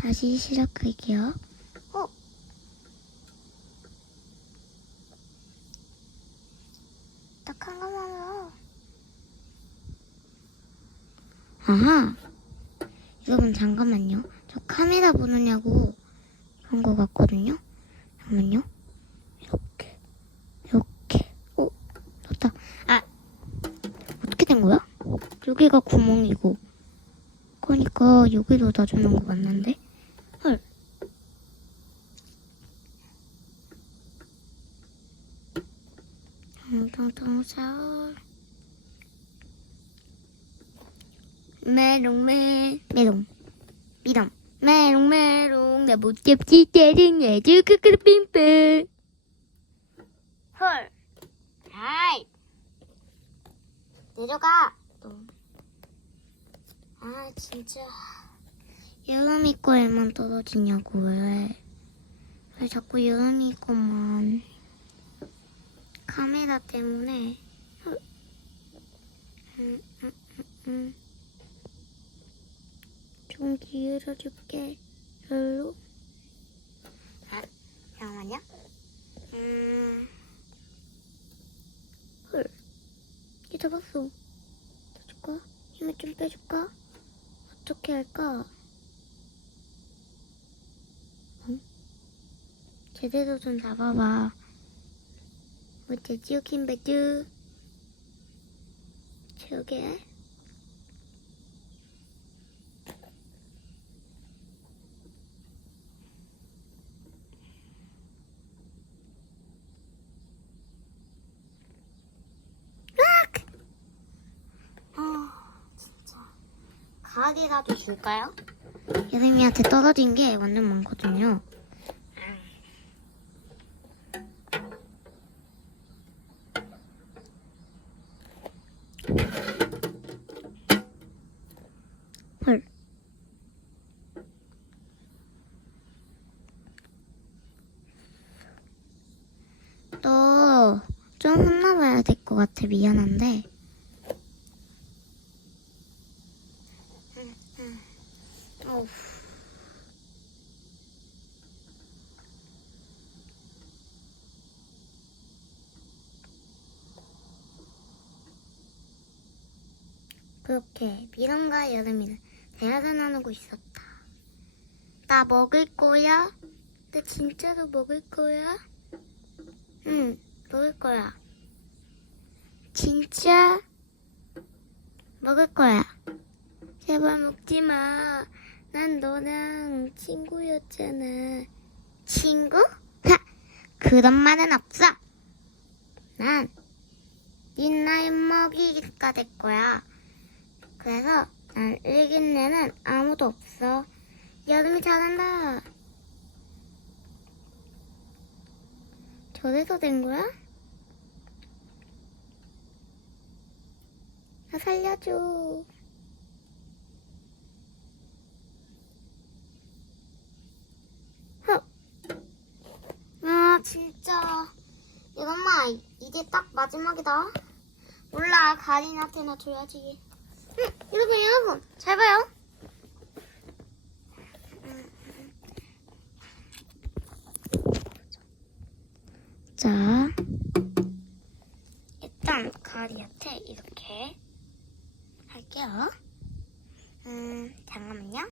다시 시작할게요. 어? 딱한 번만요. 아하. 여러분 잠깐만요. 저 카메라 보느냐고 그런 거 같거든요. 잠깐만요. 이렇게, 이렇게. 오, 됐다. 아, 어떻게 된 거야? 여기가 구멍이고. 그러니까 여기로 놔주는 거 맞는데? 헐. 텅텅텅 메롱 메 메롱. 미롱 메롱 메롱. 나 못 잡지 짜증내 주크크르 빔빔 헐. 아이. 내려가. 아 진짜 여름이 거에만 떨어지냐고 왜? 왜 자꾸 여름이 거만 카메라 때문에 음, 음, 음, 음. 좀 기울여 줄게 별로 아 잠깐만요 음 헐, 이게 잡았어 더 줄까? 힘을 좀 빼줄까? 어떻게 할까? 제대로 좀 잡아봐. 저게? 으악! 아, 진짜. 가을이라도 줄까요? 여름이한테 떨어진 게 완전 많거든요. 헐. 너 좀 혼나봐야 될 것 같아. 미안한데. 그렇게 미랑과 여름이는 대화를 나누고 있었다. 나 먹을 거야? 나 진짜로 먹을 거야? 응, 먹을 거야. 진짜? 먹을 거야. 제발 먹지 마. 난 너랑 친구였잖아. 친구? 하! 그런 말은 없어. 난, 네 나이 먹이가 될 거야. 그래서 난 이긴 애는 아무도 없어. 여름이 잘한다. 저래서 된 거야? 나 살려줘. 헉. 아 진짜 이건 마 이게 딱 마지막이다. 몰라 가린한테나 줘야지. 응, 여러분 여러분 잘 봐요. 이렇게 할게요.